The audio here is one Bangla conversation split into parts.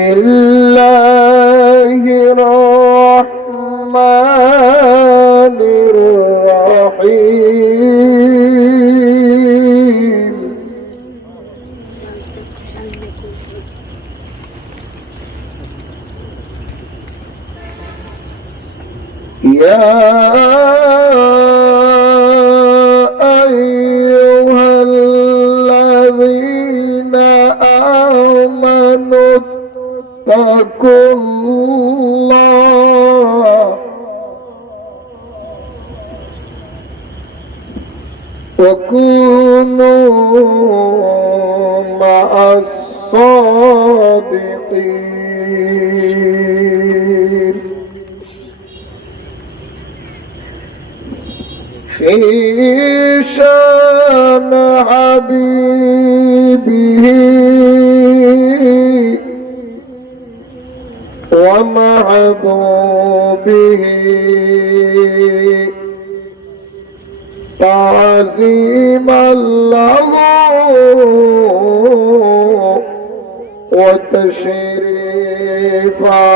الله الرحمن الرحيم يا أيها الذين آمنوا اتقوا الله وكونوا مع الصادقين في شان حبيبه ومحبوبه تعظيما له وتشريفا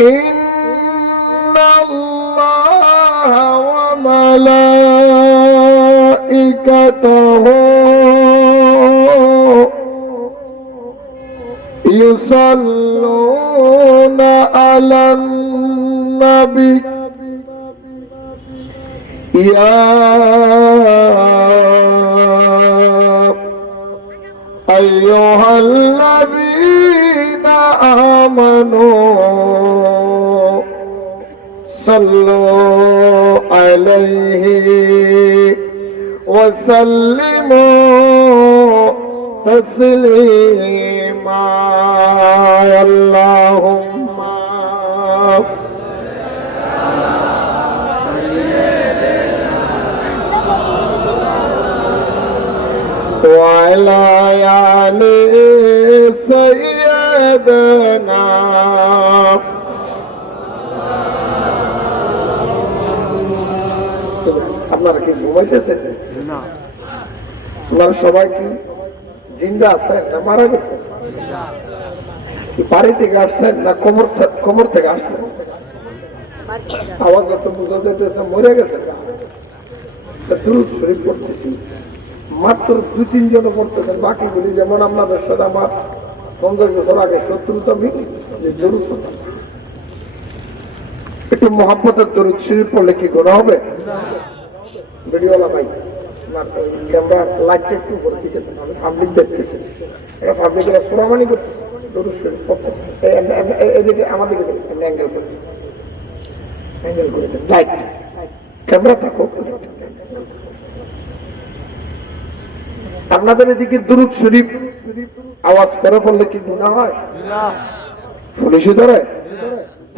إن الله وملائكته يصلون على النبي يا أيها الذين آمنوا صلوا عليه وسلموا تسليما اللهم وعلى آل سيدنا আপনারা কি ঘুমাইতেছেন? আপনারা সবাই কি জিন্দা আছেন না মারা গেছেন? বাড়ি থেকে আসছেন না কোমর থেকে আসছেন? আওয়াজ যত বুঝা যেতেছে মরে গেছেন। দুরূদ শরীফ পড়তেছি, মাত্র 2-3 জন পড়তেছেন, বাকিগুলি যেমন আপনাদের সাথে আমার 50 বছর আগে শত্রুতা মিলি যে দুরূদ পড়তাম। একটু মহব্বতের দুরূদ শরীফ পড়লে কি গুনাহ হবে? ভিডিওলা ভাই ক্যামেরা লাইটটা একটু উপর দিকে দেন, আমি পাবলিক দেখতেছি, এটা পাবলিকেরা সুরামানি করতেছে, দুরূদ শরীফ পড়তেছে। এদিকে আমাদেরকে অ্যাঙ্গেল করে দেন, লাইট ক্যামেরা থাকো। আপনাদের এদিকে দুরূদ শরীফ আওয়াজ করে পড়লে কি গুনাহ হয়? পুলিশে ধরে?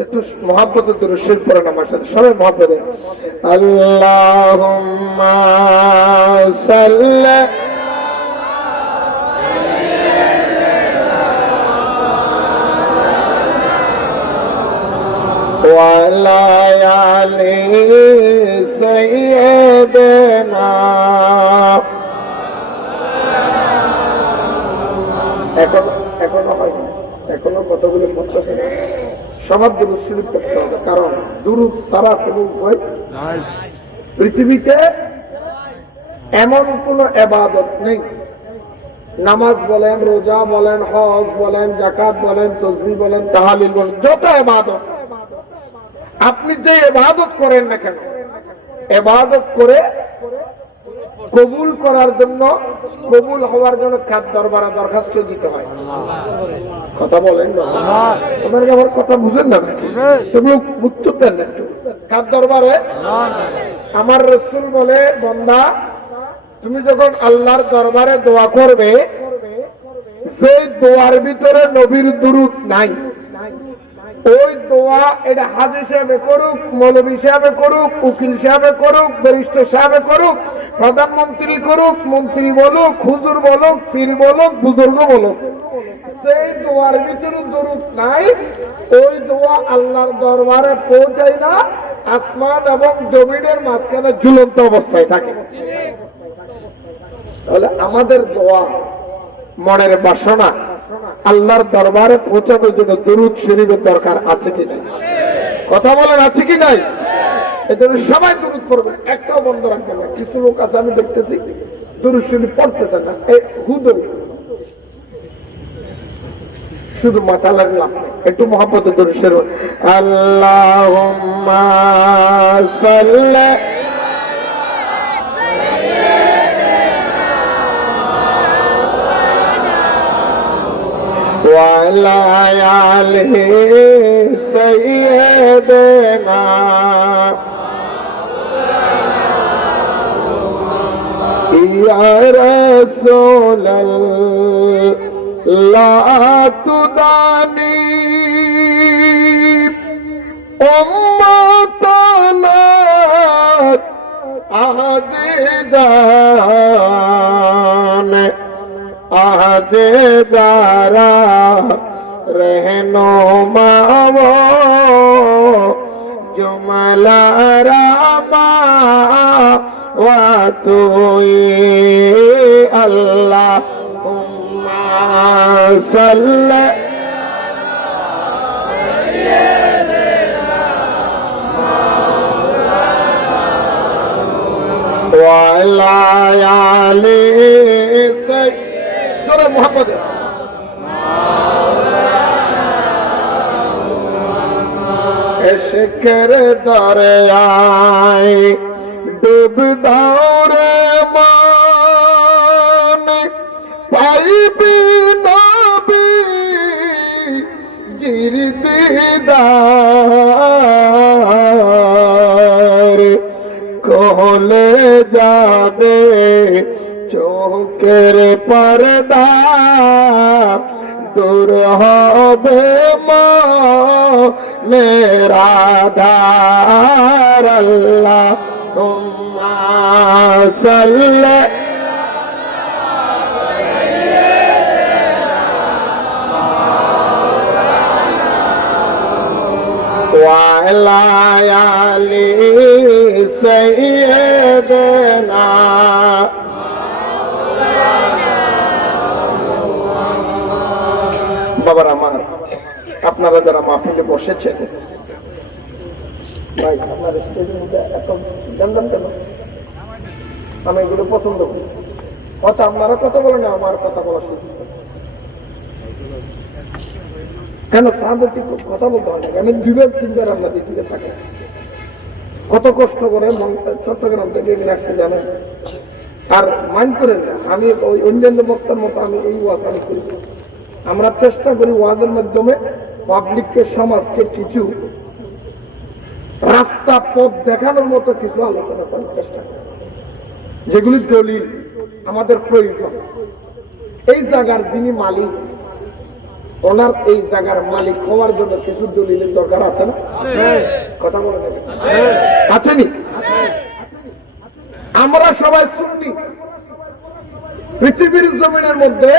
একটু মহব্বতের দুরূদ শরীফ পড়েন আমার সাথে, সবাই মহব্বতে। আল্লাহুম্মা সাল্লি ওয়া আলা আলি সাইয়্যিদিনা। এখনো কতগুলো পড়তেছে না, সবার দুরূদ শরীফ পড়তে হবে, কারণ দুরূদ ছাড়া কোনো উপায় নাই। পৃথিবীতে এমন কোন ইবাদত নেই, নামাজ বলেন, রোজা বলেন, হজ বলেন, যাকাত বলেন, তাসবিহ বলেন, তাহলিল বলেন, যত ইবাদত আপনি যে ইবাদত করেন না কেন, ইবাদত করে কবুল করার জন্য, কবুল হওয়ার জন্য কার দরবারে দরখাস্ত দিতে হয়। কথা বলেন না, আপনারা আমার কথা বুঝেন না, তুমি উত্তর দেন না। কার দরবারে? আমার রাসূল বলে, বান্দা তুমি যখন আল্লাহর দরবারে দোয়া করবে, সেই দোয়ার ভিতরে নবীর দুরূদ নাই, ওই দোয়া এটা হাজী সাহেবে করুক, মৌলভী সাহেবে করুক, উকিল সাহেবে করুক, ব্যারিস্টার সাহেবে করুক, প্রধানমন্ত্রী করুক, মন্ত্রী বলুক, হুজুর বলুক, পীর বলুক, বুজুর্গ বলুক, সেই দোয়ার ভিতরে দুরূদ নাই, ওই দোয়া আল্লাহর দরবারে পৌঁছায় না, আসমান এবং জমিনের মাঝখানে ঝুলন্ত অবস্থায় থাকে। তাহলে আমাদের দোয়া মনের বাসনা আল্লাহর দরবারে পৌঁছানোর জন্য দুরূদ শরীফের দরকার আছে কি নাই? কথা বলেন, আছে কি নাই? এজন্য সবাই দুরূদ পড়বেন, একটাও বন্ধ রাখবেন না। কিছু লোক আছে আমি দেখতেছি দুরূদ শরীফ পড়তেছে না, এই হুদু শুধু মাথা লাগলাম। একটু মহব্বতে দুরূদ শরীফ, আল্লাহুম্মা সাল্লি وعلى آله سيدنا يا رسول الله تداني أمتنا أهددان আজদারা রহনুমা জুমলারা মা ওয়া তুই আল্লাহুম্মা সাল্লি ওয়া আলা আলি मोहब्बत इश्क़ दरियाए डूबदा रे मान पाई भी नबी जिर दीदार कोले जाबे চোখের পর্দা দূর হবে মনের আধার আল্লাহুম্মা সাল্লি ওয়া আলা আলি সাইয়্যিদিনা বাবার আমার, আপনারা যারা মাহফিলে বসেছেন, ভাই আপনার স্টেজের মধ্যে এত জানতাম কেন? আমি এগুলো পছন্দ করি। কথা আপনারা কথা বলেন না, আমার কথা বলা শুরু কেন? সাহায্য কথা বলতে হয় না, আমি দুবার তিনবার আপনাদের দিকে থাকি। কত কষ্ট করে চট্টগ্রাম থেকে এখানে আসতে জানেন, আর মাইন্ড করেন না। আমি ওই অন্যান্য বক্তার মতো আমি এই ওয়াজ আমি করি। আমরা চেষ্টা করি ওয়াজের মাধ্যমে পাবলিককে, সমাজকে কিছু রাস্তা পথ দেখানোর মতো কিছু আলোচনা করার চেষ্টা করি, যেগুলি দলিল আমাদের প্রয়োজন। এই জায়গার যিনি মালিক, ওনার এই জায়গার মালিক হওয়ার জন্য কিছু দলিলের দরকার আছে না? কথা বলে দেবেন, আছেনি? আমরা সবাই সুন্নি। পৃথিবীর জমিনের মধ্যে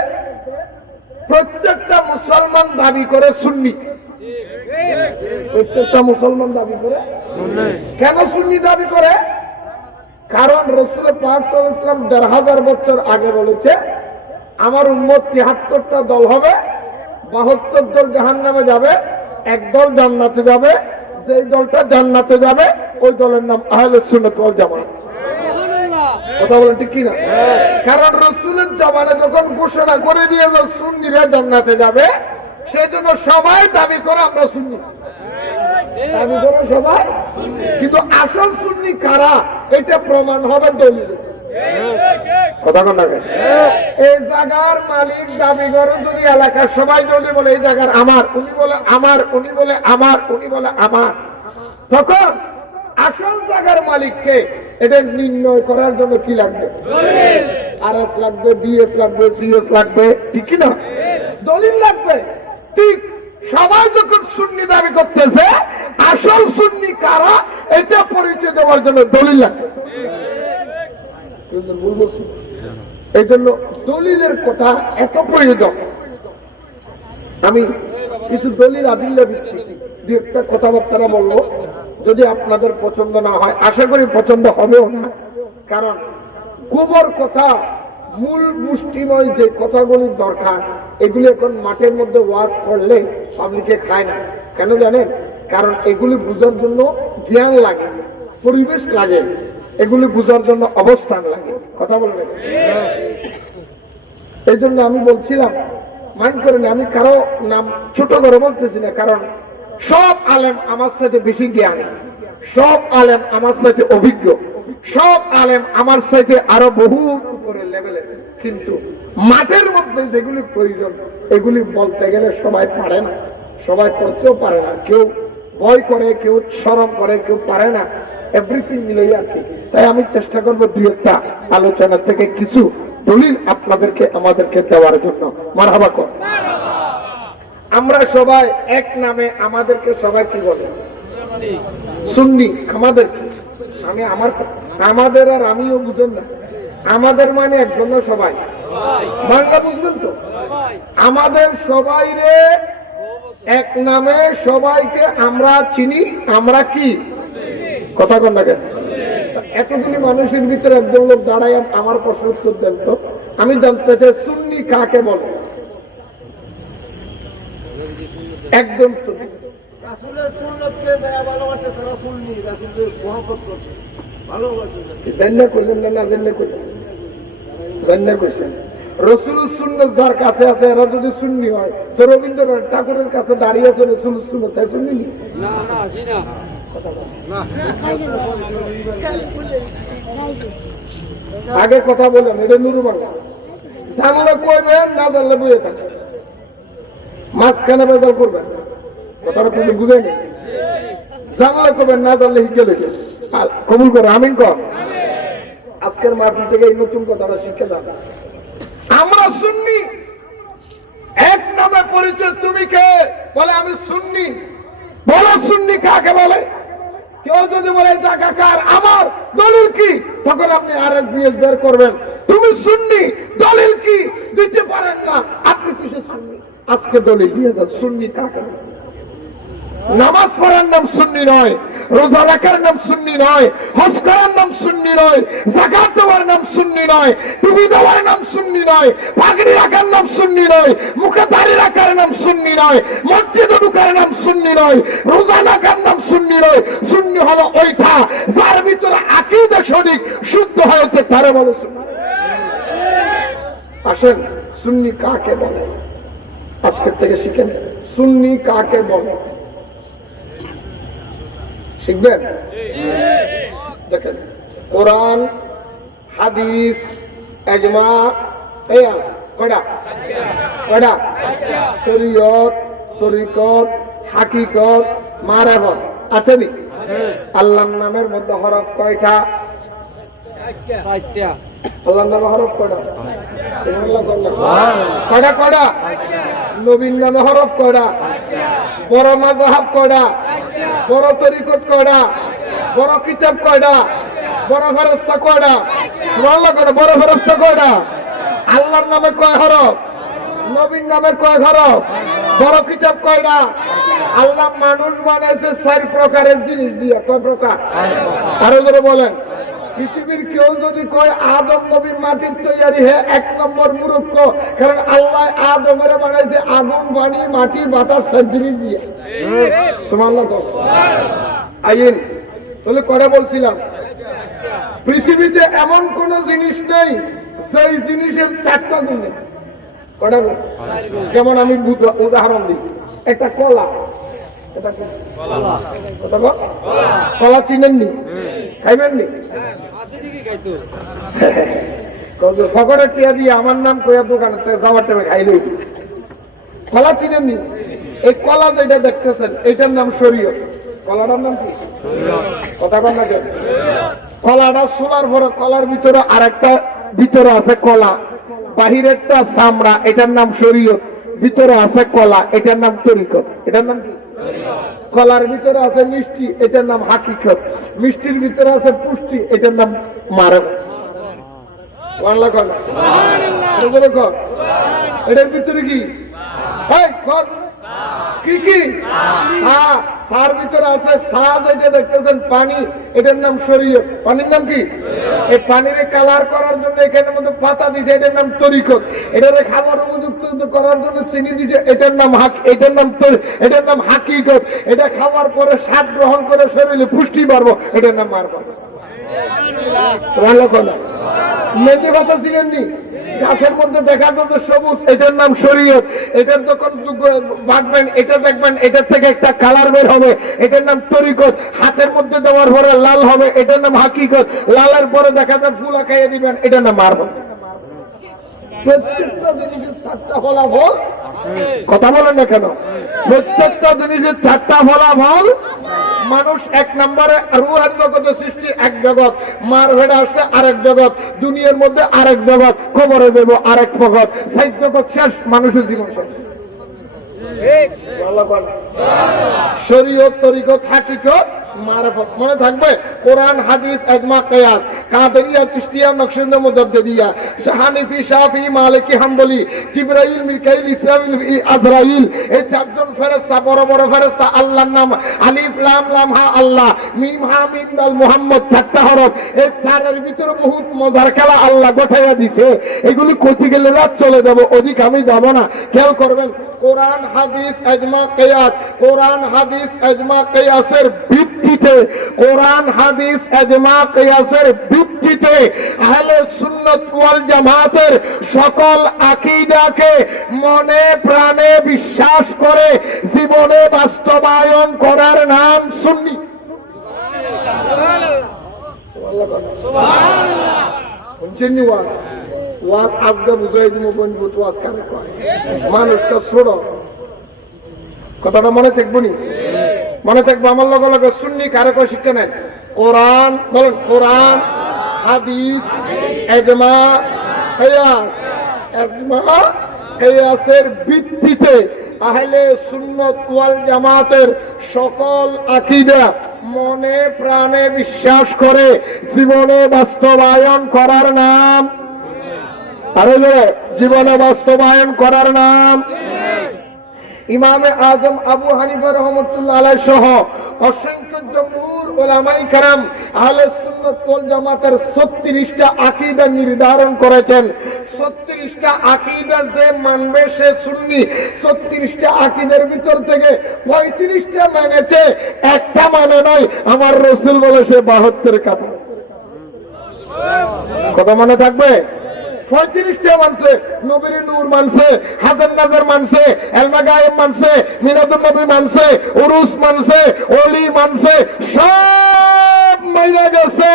প্রত্যেকটা মুসলমান দাবি করে সুন্নি। প্রত্যেকটা মুসলমান দাবি করে। কেন সুন্নি দাবি করে? কারণ রাসূল পাক সাল্লাল্লাহু আলাইহি ওয়াসাল্লাম ১৫০০ বছর আগে বলেছে, আমার উম্মত ৭৩টা দল হবে, ৭২ দল জাহান্নামে যাবে, এক দল জান্নাতে যাবে। যেই দলটা জান্নাতে যাবে ওই দলের নাম আহলে সুন্নাত ওয়াল জামাত। কথা বলেন ঠিক কিনা? কারণ রাসূলের জামানে যখন ঘোষণা করে দিয়ে যে সুন্নিরা জান্নাতে যাবে, সেজন্য সবাই দাবি করে আমরা সুন্নি, দাবি করে সবাই। কিন্তু আসল সুন্নি কারা এটা প্রমাণ হবে দলিলে। কথা কোন না? এই জায়গার মালিক দাবি করে যদি এলাকার সবাই যদি বলে এই জায়গার আমার, উনি বলে আমার, উনি বলে আমার, উনি বলে আমার, তখন আসল জায়গার মালিককে এটা নির্ণয় করার জন্য কি লাগবে? আরএস লাগবে, বিএস লাগবে, সিএস লাগবে, ঠিক না? দলিল লাগবে। ঠিক সবাই যখন সুন্নি দাবি করতেছে, আসল সুন্নি কারা এটা পরিচয় দেওয়ার জন্য দলিল লাগবে। এই জন্য দলিলের কথা এত প্রয়োজন। আমি কিছু দলিল আদিল্লা দিচ্ছি, দু একটা কথাবার্তা বলবো। যদি আপনাদের পছন্দ না হয়, আশা করি পছন্দ হবেও না, কারণ গোবর কথা মূল মুষ্টিময় যে কথাগুলির দরকার এগুলি এখন মাঠের মধ্যে ওয়াজ করলে পাবলিকে খায় না। কেন জানেন? কারণ এগুলি বুঝার জন্য জ্ঞান লাগে, পরিবেশ লাগে, এগুলি বুঝার জন্য অবস্থান লাগে। কথা বলবেন? এই জন্য আমি বলছিলাম, মান করেন, আমি কারো নাম ছোট করে বলতেছি না, কারণ সব আলেম আমার সাথে বেশি জ্ঞানী, সব আলেম আমার সাথে অভিজ্ঞ, সব আলেম আমার সাথে আরো বহু উপরের লেভেলে, কিন্তু মাঠের মধ্যে যেগুলি প্রয়োজন এগুলি বলতে গেলে সবাই পারে না, সবাই করতেও পারে না, কেউ ভয় করে, কেউ শরম করে, কেউ পারে না, এভরিথিং মিলেই আর কি। তাই আমি চেষ্টা করবো দুই একটা আলোচনা থেকে কিছু দলিল আপনাদেরকে আমাদেরকে দেওয়ার জন্য। মারহাবা কর। আমরা সবাই এক নামে, আমাদেরকে সবাই কি বলে? সুন্নি। আমাদের, আমি আমাদের আর আমিও বুঝেন না, আমাদের মানে একজন, সবাই বাংলা বুঝবেন তো? আমাদের সবাই রে এক নামে সবাইকে আমরা চিনি, আমরা কি কথা কন না কেন? এতগুলি মানুষের ভিতরে একজন লোক দাঁড়ায় আমার প্রশ্ন উত্তর দেন তো, আমি জানতে চাই সুন্নি কাকে বলে? একদম রাসূলের সুন্নতকে যারা ভালোবাসে তারা সুন্নি, রাসূলের মহব্বত করে ভালোবাসে। জান্নাত করলেন না, জান্নাত করলেন, জান্নাত কইছেন। রাসূলের সুন্নাত যার কাছে আছে এরা যদি সুন্নি হয়, তো রবীন্দ্রনাথ ঠাকুরের কাছে দাঁড়িয়ে আছে রাসূলের সুন্নাত, তাই সুন্নি না? না জি না। আগে কথা বলেন, এটা নুরুমান জানলে কইবেন, না জানলে বুঝে থাকবেন, মাঝখানে বেজাল করবেন, কথাটা কিন্তু বুঝে নেই। জানলে করবেন, না জানলে হিজে লেগে কবুল করো, আমিন কর। আজকের মাহফিল থেকে এই নতুন কথাটা শিখে দাও, আমরা সুন্নি, এক নামে পরিচয়। তুমি কে? বলে আমি সুন্নি। বলো সুন্নি কাকে বলে? কেউ যদি বলে জাকাকার, আমার দলিল কি, তখন আপনি আরএসবিএস বের করবেন। তুমি সুন্নি, দলিল কি দিতে পারেন না, আপনি কিসের সুন্নি? আজকে দলিল দিয়ে যান, সুন্নি কাকে বলে? নামাজ পড়ার নাম সুন্নি নয়, রোজা রাখার নাম সুন্নি নয়, হজ করার নাম সুন্নি নয়, যাকাত দেওয়ার নাম সুন্নি নয়, টুপি দেওয়ার নাম সুন্নি নয়, পাগড়ি রাখার নাম সুন্নি নয়, মুখে দাড়ি রাখার নাম সুন্নি নয়, মসজিদে ঢোকার নাম সুন্নি নয়, রোজা রাখার নাম সুন্নি নয়। সুন্নি হলো ওইটা যার ভিতরে আকীদা সঠিক শুদ্ধ হয়েছে, তারে বলে সুন্নি। আসেন, সুন্নি কাকে বলে আজকে থেকে শিখেন। সুন্নি কাকে বলে শিখবেন। দেখেন, কোরআন, হাদিস, ইজমা, কয়টা? শরীয়ত, তরিকত, হাকিকত, মারাফত আছে নি? আল্লাহর নামের মধ্যে হরফ কয়টা? 4টা। আল্লাহর নামে হরফ কয়টা? কয়টা? নবীর নামে হরফ কয়টা? বড় মাযহাব কয়টা? বড় তরিকত কয়টা? বড় কিতাব কয়টা? বড় ফেরেশতা কয়টা? সুবহানাল্লাহ কয়টা? বড় ফেরেশতা কয়টা? আল্লাহর নামে কয় হরফ? নবীর নামে কয় হরফ? বড় কিতাব কয়টা? আল্লাহ মানুষ বানাইছে 4 প্রকারের জিনিস দিয়ে। কয় প্রকার? আরো জোরে বলেন। পৃথিবীর কেউ যদি কয় আদম নবী মাটির তৈরি, হে 1 নম্বর মূর্খ, কারণ আল্লাহ আদমের বানাইছে আগুন, পানি, মাটি, বাতাস 4 জিনিস দিয়ে। সুবহানাল্লাহ। আইন তাহলে কয়টা বলছিলাম? পৃথিবীতে এমন কোন জিনিস নেই সেই জিনিসের 4টা গুণ নেই। কয়টা গুণ? যেমন আমি উদাহরণ দিই, একটা কলা, কলা চিনেননি? খাইবেননি? ফকরের টিয়া দিয়ে আমার নাম কয়া দোকানে যাওয়ার টাইমে খাইলেই। কলা চিনেননি? এই কলা যেটা দেখতেছেন এটার নাম শরীয়ত। কলাটার নাম কি? কথা কন না কেন? কলাটা সোলার পরে কলার ভিতরে আরেকটা ভিতরে আছে কলা, বাহিরেরটা চামড়া, এটার নাম শরীয়ত, ভিতরে আছে কলা, এটার নাম তরিকত। এটার নাম কি? কলার ভিতরে আছে মিষ্টি, এটার নাম হাকিকত, মিষ্টির ভিতরে আছে পুষ্টি, এটার নাম মারফ। এটার ভিতরে কি? কি কি? সার ভিতরে আছে সাজ, এটা দেখতেছেন পানি, এটার নাম শরীয়ত। পানির নাম কি? এই পানির কালার করার জন্য এখানের মধ্যে পাতা দিছে, এটার নাম তরিকত। এটারে খাবার উপযুক্ত করার জন্য চিনি দিছে, এটার নাম এটার নাম হাকিকত। এটা খাওয়ার পরে স্বাদ গ্রহণ করে শরীরে পুষ্টি পারবো, এটার নাম মারব। মেথি পাতা চিনেননি? গাছের মধ্যে দেখা যাচ্ছে সবুজ, এটার নাম শরীয়ত। এটার যখন বাঁধবেন, এটা দেখবেন এটার থেকে একটা কালার বের হবে, এটার নাম তরিকত। হাতের মধ্যে দেওয়ার পরে লাল হবে, এটার নাম হাকিকত। লালের পরে দেখা যায় ফুলা খাইয়ে দিবেন, এটার নাম মারব। প্রত্যেকটা জিনিসের 4টা ফলাফল, কথা বলেন না কেন? প্রত্যেকটা জিনিসের 4টা ফলাফল। মানুষ 1 নম্বরে রুহের জগতে সৃষ্টি এক জগৎ, মার ভেড়া আসছে আরেক জগৎ, দুনিয়ার মধ্যে আরেক জগৎ, খবরে দেব আরেক জগৎ, 4 জগৎ শেষ, মানুষের জীবন শেষ। শরীয়ত, তরিকত, হাকিকত, মারফত মনে থাকবে। কোরআন, হাদিস, ইজমা, কিয়াস, কাদেরিয়া, চিশতিয়া, নকশবন্দি, মুজাদ্দিদিয়া, হানিফি, শাফি, মালিকি, হাম্বলি, জিবরাইল, মিকাইল, ইসরাফিল, আজরাইল, এই 4 জন ফেরেশতা, বড় বড় ফেরেশতা। আল্লাহর নাম আলিফ লাম লাম হা আল্লাহ, মিম হা মিম দাল মুহাম্মদ, 4টা হরফ। এই 4-এর ভিতরে বহুত মজার খেলা আল্লাহ গোঠাইয়া দিছে। এগুলি কইতে গেলে রাত চলে যাব, ওদিকে আমি যাব না। খেয়াল করবেন, কোরআন, হাদিস, ইজমা, কিয়াস। কোরআন, হাদিস, ইজমা, কিয়াসের ভিত্তিতে, কোরআন, হাদিস, ইজমা, কিয়াসের ভিত্তিতে আহলে সুন্নাত ওয়াল জামাতের সকল আকীদাকে মনে প্রাণে বিশ্বাস করে জীবনে বাস্তবায়ন করার নাম সুন্নি। সুবহানাল্লাহ। শুনছেন নি ওয়াজ? ওয়াজ আজকে বুঝাই দিব বন্ধু, ওয়াজ কারে কয়। মানুষটা ছোট, কথাটা মনে থাকবো নি? মনে থাকবো। আমার লগে লগে সুন্নি কারে কয় শিক্ষা নেন। কোরআন বলেন, কোরআন, হাদিস, ইজমা, কিয়াস। ইজমা, কিয়াসের ভিত্তিতে আহলে সুন্নাত ওয়াল জামাতের সকল আকীদা মনে প্রাণে বিশ্বাস করে জীবনে বাস্তবায়ন করার নাম, আরে জীবনে বাস্তবায়ন করার নাম। ইমামে আজম আবু হানিফা রাহমাতুল্লাহ আলাইহি সহ অসংখ্য জমহুর উলামায়ে কেরাম আহলে সুন্নাত ওয়াল জামাতের 36টা আকীদা নির্ধারণ করেছেন। 36টা আকীদা যে মানবে সে সুন্নি। 36টা আকীদার ভিতর থেকে 35টা মেনেছে, একটা মানে নাই। আমার রাসূল বলে সে 72 কাতা। কথা মনে থাকবে? 35টা মানছে, নবীর নূর মানছে, হাজার নাজার মানছে, এলমা গায়েব মানছে, মিরাজুন নবী মানছে, উরুস মানছে, ওলি মানছে, সব মাইনা গেছে।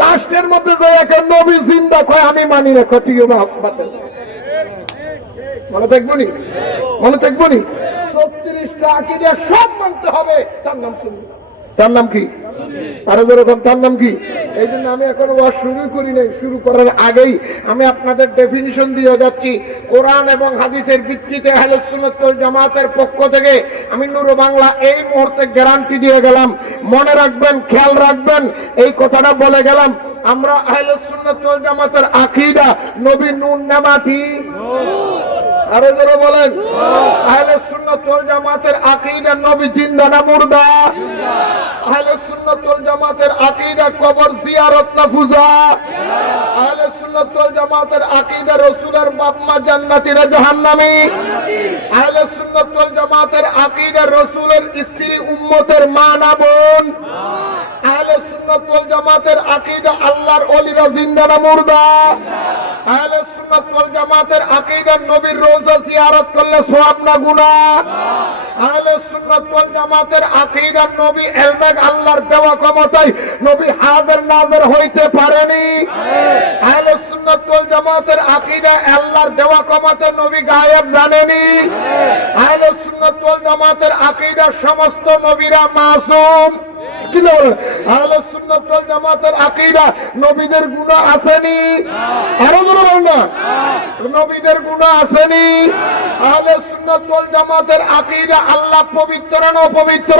লাস্টের মধ্যে যে একটা নবী জিন্দা কয় আমি মানি না, ঠিক আছে? মনে থাকবো নি? মনে থাকবো নি? 36টা আকীদা সব মানতে হবে, তার নাম সুন্নি। তার নাম কি? আরো যেরকম তার নাম কি? এই জন্য আমি এখনো ওয়াজ শুরু করি নাই। শুরু করার আগেই আমি আপনাদের ডেফিনিশন দিয়ে যাচ্ছি। কোরআন এবং হাদিসের ভিত্তিতে আহলে সুন্নাত ওয়াল জামাতের পক্ষ থেকে আমি নূর বাংলা এই মুহূর্তে গ্যারান্টি দিয়ে গেলাম। মনে রাখবেন, খেয়াল রাখবেন, এই কথাটা বলে গেলাম। আমরা আহলে সুন্নাত ওয়াল জামাতের আকীদা নবী নূর নামাতি, আরো যারা বলেন আহলে সুন্নাত ওয়াল জামাতের আকীদা নবী জিন্দা না মুর্দা? আহলে সুন্নাত ওয়াল জামাতের আকীদা কবর জিয়ারত না পূজা? আহলে সুন্নাত ওয়াল জামাতের আকীদা রাসূলের বাপ মা জান্নাতি না জাহান্নামী? আহলে সুন্নাত ওয়াল জামাতের আকীদা রাসূলের স্ত্রী উম্মতের মা না বোন? আহলে সুন্নাত ওয়াল জামাতের আকীদা আল্লাহর ওলিরা জিন্দা না মুর্দা? আহলে সুন্নাত ওয়াল জামাতের আকীদা নবীর রওজা জিয়ারত করলে সওয়াব না গুনাহ? আহলে সুন্নাত ওয়াল জামাতের আকীদা নবী এলমেক আল্লাহর দেওয়া ক্ষমতায় নবী হাজির নাজির হইতে পারেনি? আহলে সুন্নাত ওয়াল জামাতের আকীদা আল্লাহর দেওয়া ক্ষমতায় নবী গায়েব জানেনি? আহলে সুন্নাত ওয়াল জামাতের আকীদা সমস্ত নবীরা মাসুম। কি বলেন? আহলে সুন্নাত ওয়াল জামাতের আকীদা নবীদের গুনাহ আসেনি? আরো জোরে বলেন না, নবীদের গুনাহ আসেনি? আহলে সুন্নাত ওয়াল জামাতের আকীদা আল্লাহ পবিত্র না অপবিত্র?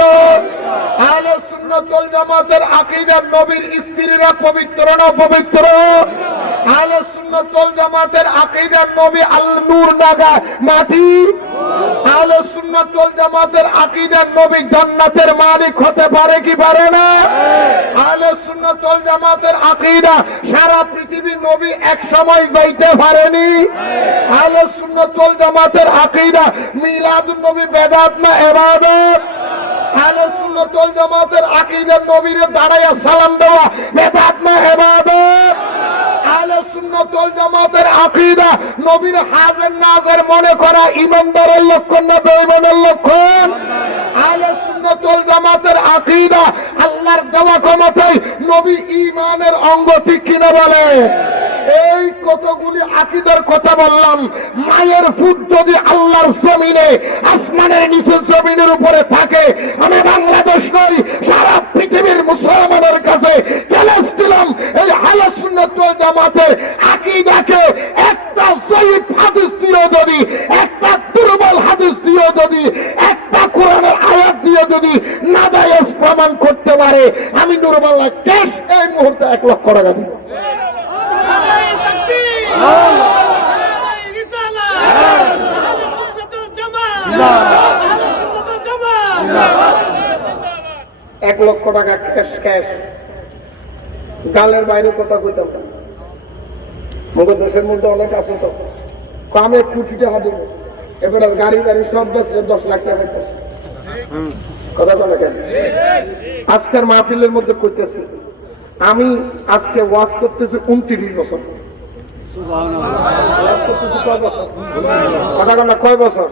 আহলে সুন্নাত ওয়াল জামাতের আকীদা নবীর স্ত্রীরা পবিত্র না অপবিত্র? আহলে সুন্নাত ওয়াল জামাতের আকীদা নবী আল নূর নাগা মাটি? আহলে সুন্নাত সুন্নাত ওয়াল জামাতের আকীদা নবী জান্নাতের মালিক হতে পারে কি পারে না? আহলে সুন্নাত ওয়াল জামাতের আকীদা সারা পৃথিবী নবী এক সময় যাইতে পারেনি। আহলে সুন্নাত ওয়াল জামাতের আকীদা মিলাদুন নবী বেদাত না ইবাদত? আহলে সুন্নাত ওয়াল জামাতের আকীদা নবীরে দাঁড়ায়া সালাম দেওয়া বেদাত না ইবাদত? আহলে সুন্নাত ওয়াল জামাতের আকীদা নবীর হাজির নাজির মনে করা ইমানদারের লক্ষণ না বেঈমানের লক্ষণ? আহলে সুন্নাত ওয়াল জামাতের আকীদা আল্লাহর দেওয়া ক্ষমতায় নবী ঈমানের অঙ্গ, ঠিক কিনা বলে? এই কতগুলি আকীদার কথা বললাম। মায়ের ফুট যদি আল্লাহর জমিনে, আসমানের নিচে জমিনের উপরে থাকে, আমি বাংলাদেশ নই সারা পৃথিবীর মুসলমানের কাছে চ্যালেঞ্জ দিলাম, এই আহলে সুন্নাত ওয়াল জামাতের আকীদাকে একটা সহিহ হাদিস দিয়ে যদি, একটা দুর্বল হাদিস দিয়ে যদি, একটা কোরআনের আয়াত দিয়ে যদি নাজায়েজ প্রমাণ করতে পারে, আমি নুরুল্লাহ ক্যাশ এই মুহূর্তে 1 লক্ষ টাকা দিব। এক লক্ষ টাকা ক্যাশ ক্যাশ, গালের বাইরে কথা কইতাম না। মগজ দেশের মধ্যে অনেক আছে তো, আমি 1 কোটি টাকা দেব, এবার গাড়ি গাড়ি সব বেচলে 10 লাখ টাকা পাইতেছে। কথা বলে কেন? আজকের মাহফিলের মধ্যে কইতেছি, আমি আজকে ওয়াজ করতেছি 29 বছর। কথা বলে কয় বছর?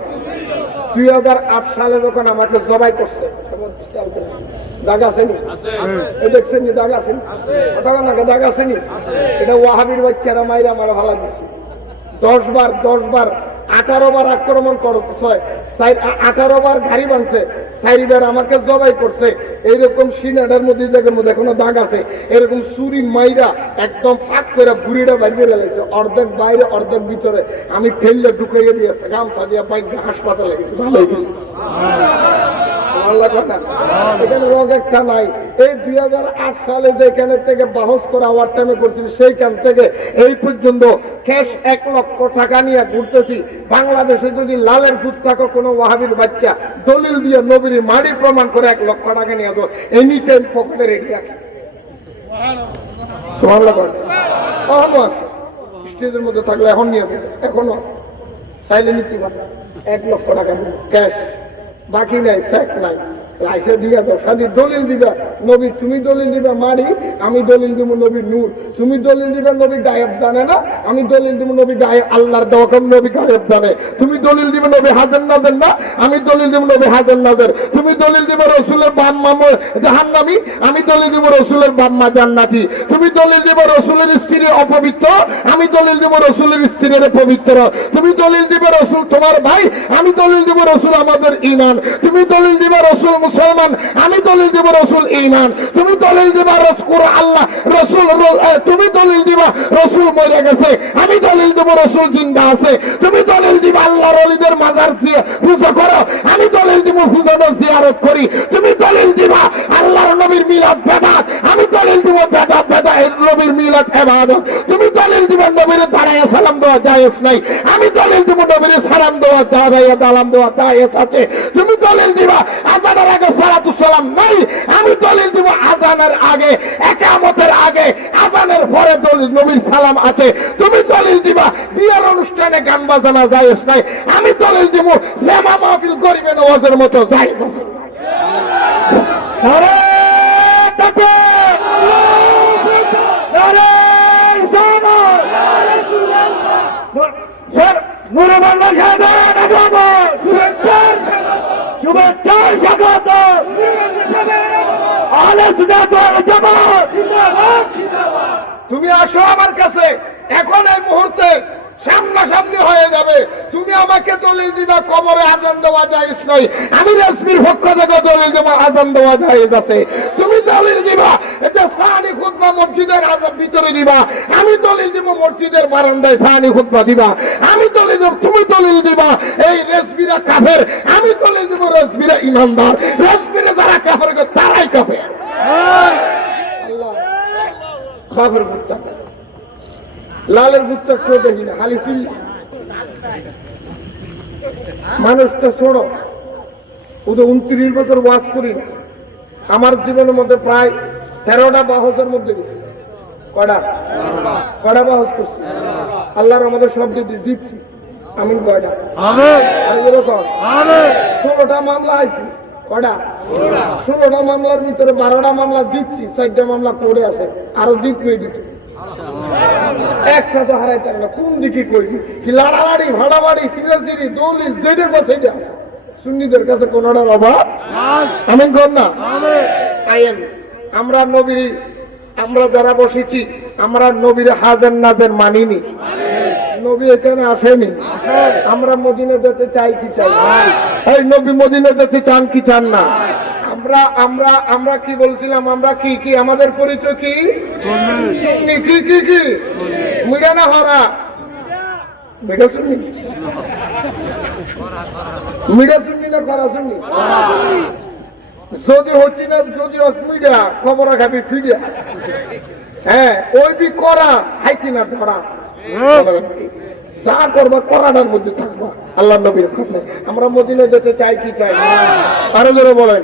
2008 সালে যখন আমাকে জবাই করছে, দাগ আসেনি? দেখছেন দাগ আসেনি? কথা বলে দাগ আসেনি? এটা ওয়াহাবির বাচ্চারা মাইরা আমার ভালো দিচ্ছে। 10 বার 18 বার আক্রমণ করছে, 18 বার গাড়ি ভাঙছে, 4 বার আমাকে জবাই করছে। এইরকম সিনাটার মধ্যে জায়গার মধ্যে এখনো দাগ আছে। এরকম চুরি মাইরা একদম ফাঁক করে বুড়িটা বাইর করে লাগছে, অর্ধেক বাইরে অর্ধেক ভিতরে। আমি ঠেললে ঢুকাইয়ে দিয়েছে, গামছা দিয়ে বাইক হাসপাতালে গেছি, ভালো হয়ে গেছে। এখানে রোগ একটা নাই। এই 2008 সালে যেখানে থেকে বাহস করা ওয়ার টাইমে করছিল, সেইখান থেকে এই পর্যন্ত ক্যাশ 1 লক্ষ টাকা নিয়ে ঘুরতেছি। বাংলাদেশে যদি লালের ফুট থাকো কোনো ওয়াহাবির বাচ্চা দলিল দিয়ে নবীর মাড়ি প্রমাণ করে 1 লক্ষ টাকা নিয়ে আসো, এনি টাইম পকেটে রেখে রাখি। এখনো আছে, স্টেজের মধ্যে থাকলে এখন নিয়ে যাবে, এখনো আছে, চাইলে নিতে পারবে। 1 লক্ষ টাকা ক্যাশ, বাকি নাই, চেক নাই। রাইসে দিয়া দাও, সাদি দলিল দিবা নবী, তুমি দলিল দিবা মারি, আমি দলিল দিব নবী নূর। তুমি দলিল দিবা নবী গায়েব জানে না, আমি দলিল দিব নবী গায়েব, আল্লাহর দেওয়া নবী গায়েব জানে। তুমি দলিল দিবে নবী হাজার নাজের না, আমি দলিল দিব নবী হাজার নাজের। তুমি দলিল দিব রসুলের বাম্মা জাহান্নামী, আমি দলিল দিব রসুলের বাম্মা জান্নাতি। তুমি দলিল দিব রসুলের স্ত্রী অপবিত্র, আমি দলিল দিব রসুলের স্ত্রীর পবিত্র। তুমি দলিল দিবে রসুল তোমার ভাই, আমি দলিল দিব রসুল আমাদের ঈমান। তুমি দলিল দিবে রসুল মুসলমান, আমি দলিল দিব রসুল ঈমান। তুমি দলিল দিবা রসুল আল্লাহ রসুল, তুমি দলিল দিবা রসুল মরে গেছে, আমি দলিল দিব রসুল জিন্দা আছে। তুমি দলিল দিবা আল্লাহর ওলিদের মাজার দিয়ে পূজা করো, আমি দলিল দিব পূজানো জিয়ারত করি। তুমি দলিল দিবা আল্লাহর নবীর মিলাদ বেদাত, আমি দলিল দিব বেদাত নবীর মিলাদ ইবাদত। তুমি দলিল দিবা নবীর দাঁড়ায় সালাম দেওয়া জায়েজ নাই, আমি দলিল দিব নবীর সালাম দেওয়া দাঁড়ায় সালাম দেওয়া জায়েজ আছে। তুমি দলিল দিবা আযানের আগে সালাতু সালাম নাই, আমি দলিল দিব আযানের আগে, ইকামতের আগে, আযানের পরে দলিল নবীর সালাম আছে। তুমি দলিল দিবা বিয়ের অনুষ্ঠানে গান বাজানো জায়েজ নাই, আমি দলিল দিব জামা মাহফিল গরিবে নওয়াজের মতো জায়েজ আছে। আরে তাকবীর, আরে ইসলাম, নূরে বাংলা খাবে না শুভেচ্ছা স্বাগত। আহলে সুন্নাত ওয়াল জামাত, তুমি আসো আমার কাছে এখন, এই মুহূর্তে সামনাসামনি হয়ে যাবে। তুমি আমাকে দলিল দিবা কবরে আজান দেওয়া জায়েজ নয়, আমি রেসমির পক্ষ থেকে দলিল দেব আজান দেওয়া জায়েজ আছে। তুমি দলিল দিবা এটা সাহানি খুতবা মসজিদের আজান ভিতরে দিবা, আমি দলিল দিব মসজিদের বারান্দায় সাহানি খুতবা দিবা। আমি দলিল দেব, তুমি দলিল দিবা এই রেসমিরা কাফের, আমি দলিল দিব রেসমিরা ইমানদার। রেসমিরা যারা কাফের তারাই কাফের। আল্লাহ কাফের ভুট্টা, লালের ভুট্টা কেউ দেখি না, খালি চিল্লা। মানুষটা শোনো, ওদের 29 বছর ওয়াজ করি না। আমার জীবনের মধ্যে প্রায় 13টা বাহসের মধ্যে গেছি। কয়টা বাহস করছি? আল্লাহর আমাদের সব যদি জিতছি। আমি কয়টা? এরকম 16টা মামলা আইছি। কয়টা? 16টা মামলার ভিতরে 12টা মামলা জিতছি, 4টা মামলা পড়ে আছে, আরো জিতবে দিত। একটা তো হারাইতে না। কোন দিকে করবি? কি লাড়ালাড়ি, ভাড়াবাড়ি, সিরাজিরি, দলিল যেটা সেটা আছে। সুন্নিদের কাছে কোনটার অভাব। আমি কর না আইন। আমরা যারা বসেছি, আমরা নবীর হাজার নাদের মানিনি। নবী এখানে আসেনি। আমরা মদিনা যেতে চাই কি চাই? এই নবী মদিনা যেতে চান কি চান না? আমরা কি বলছিলাম? আমরা কি আমাদের পরিচয় কি? সুন্নি। কি মিডা না হরা? মিডা সুন্নি না করা সুন্নি? যদি হচ্ছি না, যদি অসমিডা খবর খাবি ফিডিয়া। হ্যাঁ, ওই বি করা হাইতি না ধরা। যা করবা করাটার মধ্যে থাকবা আল্লাহ নবীর কাছে। আমরা মদিনা যেতে চাই কি চাই? আরো জোরে বলেন।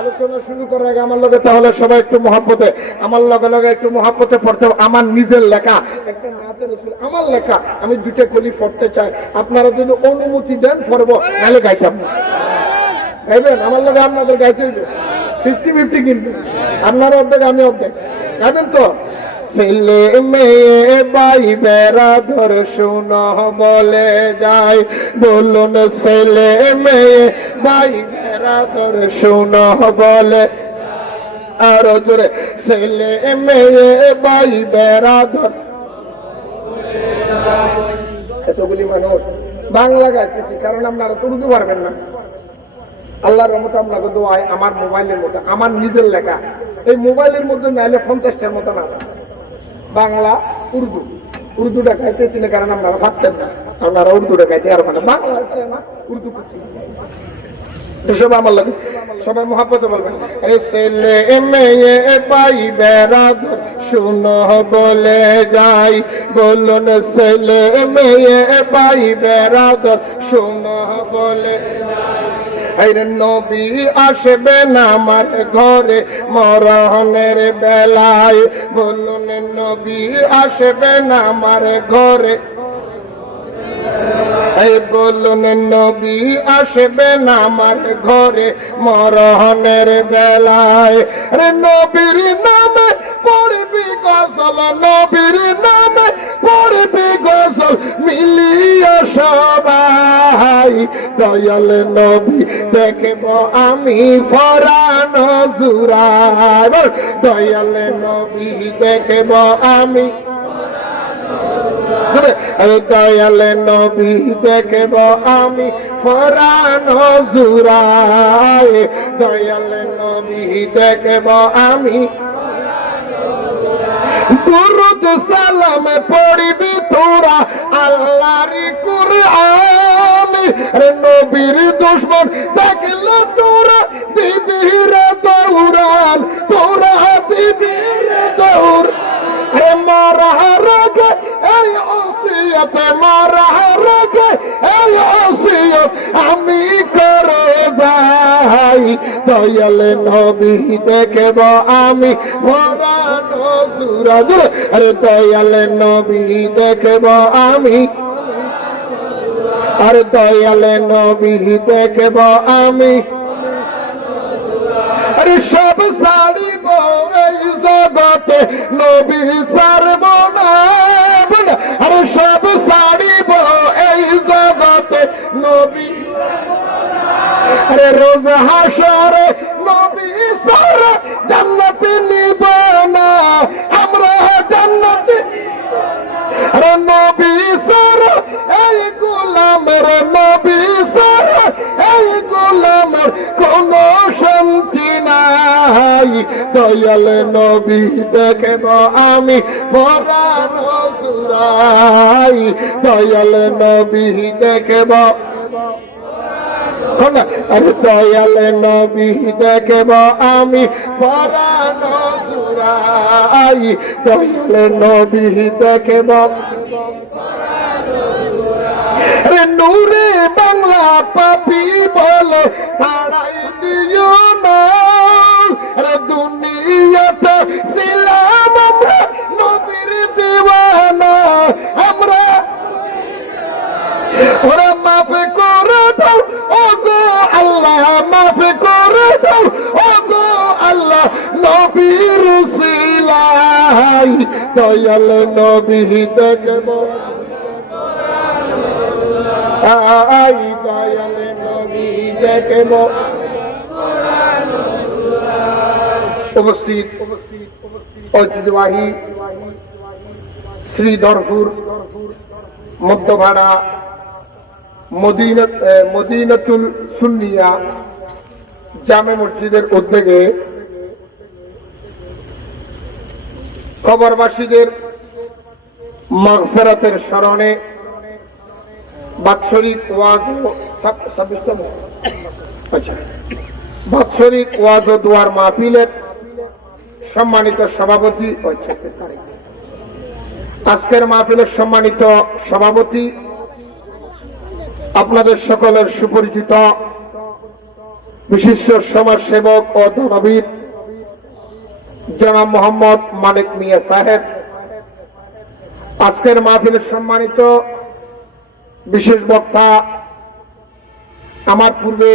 আলোচনা শুরু করার আগে আমার লগে তাহলে সবাই একটু মহব্বতে, আমার লগে একটু মহব্বতে পড়তে। আমার নিজের লেখা একটা নাতে রাসূল, আমার লেখা। আমি 2টা কলি পড়তে চাই। আপনারা যদি অনুমতি দেন পড়বো, নাহলে গাইতাম না। গাইবেন আমার লগে? আপনাদের গাইতে হইবে 50-50 কিন্তু। আপনারা অর্ধেক, আমি অর্ধেক। গাইবেন তো? ছেলে মেয়ে ভাই বেরাদর শুনো বলে যায়, বলুন ছেলে মেয়ে ভাই বেরাদর শুনো বলে। আরো জোরে, ছেলে মেয়ে ভাই বেরাদর। এতগুলি মানুষ বাংলা গাইতেছি, কারণ আপনারা তো উর্দু পারবেন না। আল্লাহর রহমতে আপনাকে দোয়ায় আমার মোবাইলের মধ্যে, আমার নিজের লেখা, এই মোবাইলের মধ্যে নাইলে 50টার মতো না। বাংলা উর্দুটা গাইতেছি না, কারণ আপনারা ভাবতেন না। আপনারা উর্দুটা গাইতে আর মানে বাংলা না, উর্দু করছি। এসব আমার লাগে সবাই মহাব্বতে বলবেন। আরে ছেলে মেয়ে ভাই বেরাদর শুনো বলে যাই, বলুন ছেলে মেয়ে ভাই বেরাদর শুনো বলে। নবী আসবেন আমার ঘরে মরণের বেলায়, বলুন নবী আসবেন আমার ঘরে। বলুন নবী আসবেন আমার ঘরে মরণের বেলায়। নবীর নামে পড়বি গজল, নবীর নামে পড়বি গজল, মিলিয়ে সবাই। দয়াল নবী দেখব আমি পরাণ জুড়াই, দয়াল নবী দেখব আমি। দয়াল নবী দেখব আমি পরাণ জুড়াই, দয়াল নবী দেখব আমি। দুরূদ সালাম পড়বি তোরা আল্লাহর কুরআন, নবীর দুশমন দেখলে তোরা দিবি রে দৌড়ান, তোরা দিবি রে দৌড়। মারা রেগে এই ওসিয়ত, মারা রেগে এই ওসিয়ত আমি করে যাই। দয়াল নবী দেখব আমি পরাণ জুড়াই, আরে দয়াল নবী দেখব আমি। আর দয়াল নবী দেখব আমি। আরে সব ছাড়িব এই জগতে নবী ছাড়ব না, আরে সব ছাড়িব এই জগতে নবী। আরে রোজ হাসরে নবী ছাড়া জান্নাতে নিব না, আমরা জান্নাতে। আরে নবী ছাড়া এই গোলামের, নবী ছাড়া এই গোলামের কোন শান্তি নাই। দয়াল নবী দেখব আমি পরাণ জুড়াই, দয়াল নবী দেখব। আরে দয়াল নবী দেখব আমি পরাণ জুড়াই, দয়াল নবী দেখব। নূরে বাংলা পাপী বলে তাড়াই দিও না। রে দুনিয়াতে ছিলাম আমরা নবীর দিওয়ানা, আমরা ওরা মাফ করে দাও ও গো আল্লাহ, মাফ করে দাও ও গো আল্লাহ, নবীর উসিলাই দয়াল নবী দেখব, আই দয়াল নবী দেখব। উপস্থিত ঐতিহ্যবাহী শ্রীধরপুর মধ্যভাড়া মদিনাতুল সুন্নিয়া জামে মসজিদের উদ্যোগে কবরবাসীদের মাগফিরাতের স্মরণে বাৎসরিক ওয়াজ বাৎসরিক ওয়াজ ও দোয়ার মাহফিলের সম্মানিত সভাপতি, আজকের মাহফিলের সম্মানিত সভাপতি, আপনাদের সকলের সুপরিচিত বিশিষ্ট সমাজসেবক ও দানবীর জনাব মোহাম্মদ মানিক মিয়া সাহেব, আজকের মাহফিলের সম্মানিত বিশেষ বক্তা, আমার পূর্বে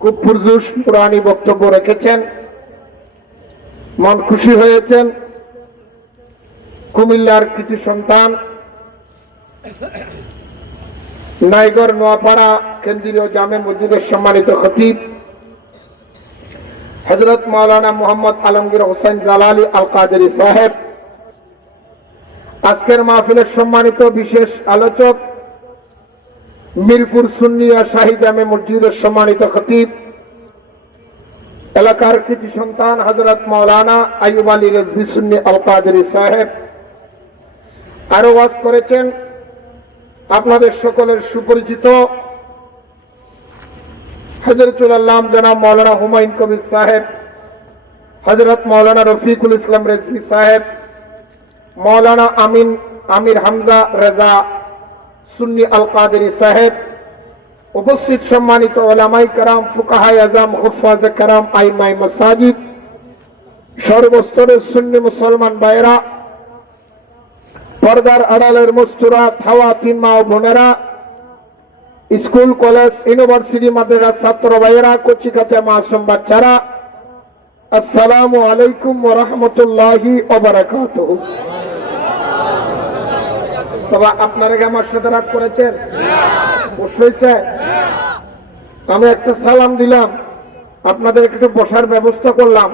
খুব পুরজোশ নুরানি বক্তব্য রেখেছেন, মন খুশি হয়েছেন। কুমিল্লার কৃতি সন্তান, নাইগর নোয়াপাড়া কেন্দ্রীয় জামে মসজিদের সম্মানিত খতিব হযরত মাওলানা মোহাম্মদ আলমগীর হোসেন জালালি আল কাদেরী সাহেব, আজকের মাহফিলের সম্মানিত বিশেষ আলোচক মিরপুর সুন্নিয়া শাহী জামে মসজিদের সম্মানিত খতিব, এলাকার কৃতি সন্তান হযরত মাওলানা আইয়ুব আলী রেজভী সুন্নি আল কাদেরী সাহেব, আরো ওয়াজ করেছেন আপনাদের সকলের সুপরিচিত হযরতুল আল্লাম জনাব মাওলানা হুমায়ুন কবির সাহেব, হযরত মাওলানা রফিকুল ইসলাম রেজভী সাহেব, মাওলানা আমির হামজা রেজা সুন্নি আল কাদেরী সাহেব, উপস্থিত সম্মানিত উলামায়ে কেরাম, ফুকাহায়ে আযম, হুফাজে কেরাম, আইমায়ে মাসাজিদ, সর্বস্তরের সুন্নি মুসলমান ভাইয়েরা, পর্দার আড়ালের মুস্তুরাত হাওয়াতিন মা ও বোনেরা, স্কুল কলেজ ইউনিভার্সিটি মাদ্রাসার ছাত্র ভাইয়েরা, কচিকাঁচা মাসুম বাচ্চারা, আসসালামু আলাইকুম ওয়া রাহমাতুল্লাহি ওয়া বারাকাতুহু। তবে আপনারা কি আমার সাথে রাগ করেছেন? বসেছে, আমি একটা সালাম দিলাম, আপনাদের একটু বসার ব্যবস্থা করলাম।